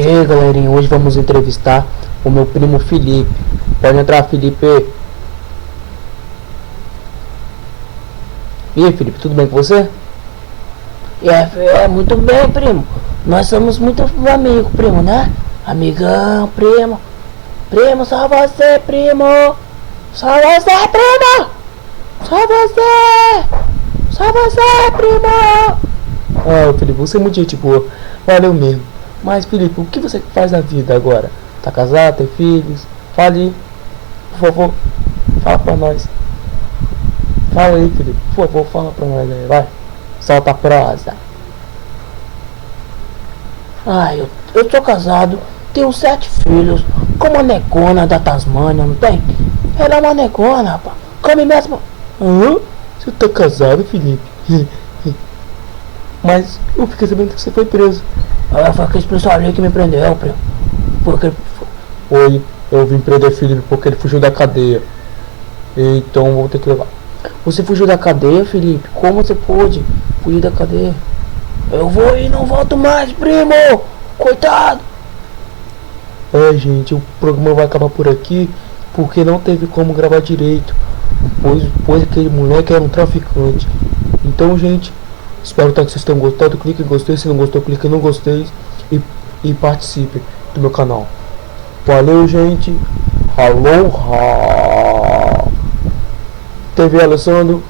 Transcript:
E aí, galerinha, hoje vamos entrevistar o meu primo Felipe. Pode entrar, Felipe. E aí, Felipe, tudo bem com você? Muito bem, primo. Nós somos muito amigos, primo, né? Amigão, primo. Primo, só você, primo. Só você, primo. Só você. Só você, primo. Ah, Felipe, você é muito gente boa. Valeu mesmo. Mas, Felipe, o que você faz na vida agora? Tá casado, tem filhos? Fale, por favor. Fala pra nós. Fala aí, Felipe. Por favor, fala pra nós aí, vai. Solta a prosa. Eu sou casado, tenho 7 filhos, com uma negona da Tasmânia, não tem? Ela é uma negona, rapaz. Come mesmo. Hã? Você tá casado, Felipe? Mas eu fiquei sabendo que você foi preso. Foi aquele pessoal ali que me prendeu, primo. Porque... Oi, eu vim prender Felipe porque ele fugiu da cadeia. Então vou ter que levar. Você fugiu da cadeia, Felipe? Como você pôde fugir da cadeia? Eu vou e não volto mais, primo! Coitado! Gente, o programa vai acabar por aqui porque não teve como gravar direito. Pois aquele moleque era um traficante. Então, gente, espero que vocês tenham gostado. Clique em gostei, se não gostou, clique em não gostei e participe do meu canal. Valeu, gente. Aloha! TV Alessandro.